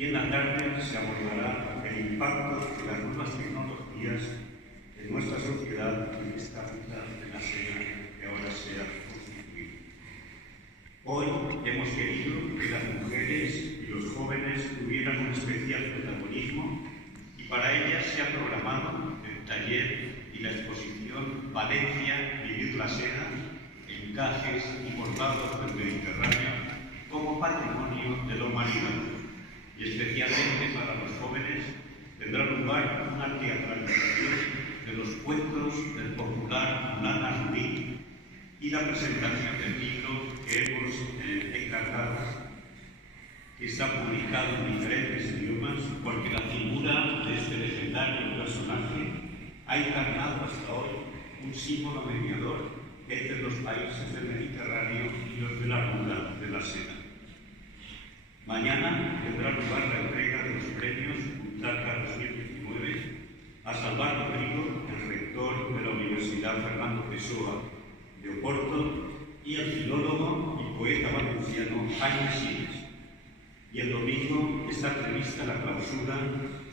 y en la tarde se abordará el impacto de las nuevas tecnologías en nuestra sociedad y en esta ruta de la seda que ahora se ha constituido. Hoy hemos querido que las mujeres y los jóvenes tuvieran un especial protagonismo y para ellas se ha programado el taller y la exposición Valencia, vivir la seda, encajes y bordados del Mediterráneo como patrimonio de la humanidad. Y especialmente para los jóvenes tendrá lugar una teatralización de los cuentos del popular Nana Rubí y la presentación del libro que hemos encargado, que está publicado en diferentes idiomas, porque la figura de este legendario personaje ha encarnado hasta hoy un símbolo mediador entre los países del Mediterráneo y los de la ruta de la seda. Mañana tendrá lugar la entrega de los premios Butaca 2019 a Salvador Rodrigo, el rector de la Universidad Fernando Pessoa de Oporto, y al filólogo y poeta valenciano Jaime Sires. Y el domingo está prevista la clausura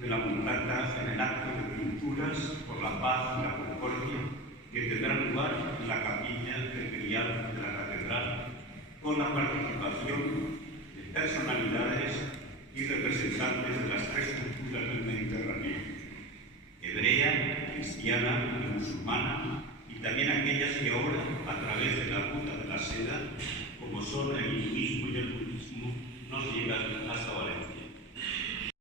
de la Butaca en el acto de pinturas por la paz y la concordia que tendrá lugar en la capilla del Grial de la Catedral, con la participación de personalidades y representantes de las tres culturas del Mediterráneo: hebrea, cristiana y musulmana, y también aquellas que ahora, a través de la ruta de la seda, como son el hinduismo y el budismo, nos llegan hasta Valencia.